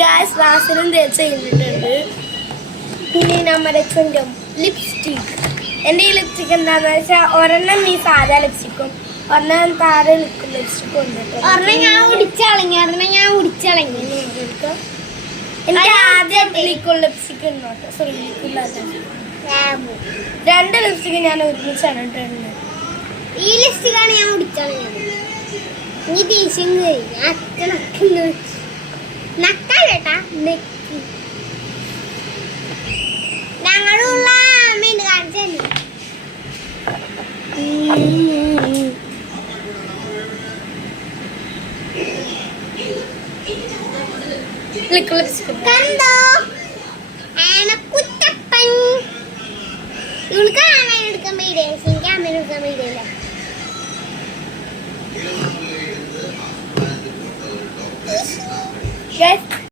Gauss വാസനും തേച്ച് കഴിഞ്ഞിട്ടുണ്ട്. പിന്നെ നമ്മുടെ ചുണ്ടും ലിപ്സ്റ്റിക്. എൻ്റെ ഈ ലിപ്സ്റ്റിക് എന്താണെന്ന് വെച്ചാൽ ഒരെണ്ണം ഈ സാധാ ലിപ്സ്റ്റിക്കും ഒരെണ്ണം താഴെ ലിപ്സ്റ്റിക്കും ഉണ്ട്. ഒരെണ്ണം ഞാൻ ഉടിച്ചളങ്ങി എനിക്ക് ആദ്യം ലിക്വിഡ് ലിപ്സ്റ്റിക് ഉണ്ടോട്ടെ. സോറി ലിക്വിഡ് രണ്ട് ലിപ്സ്റ്റിക്ക് ഞാൻ ഒരുമിച്ചാണ് ഇട്ടിരുന്നത്. ഈ ലിപ്സ്റ്റിക്കാണ് ഞാൻ ഉടിച്ചളങ്ങിയത്. നീ ദേഷ്യം നക്കാലേട്ടാ നെക്കി ഞങ്ങളുള്ള അമ്മേന്റെ കാണിച്ചു ലിക്വിഡ് ലിപ്സ്റ്റിക് കണ്ടോ കുറ്റപ്പൻ. ഇവൾക്ക് ആമേനെ എടുക്കാൻ പേടിയാ. എനിക്ക് ആമേനെ എടുക്കാൻ പേടിയല്ല.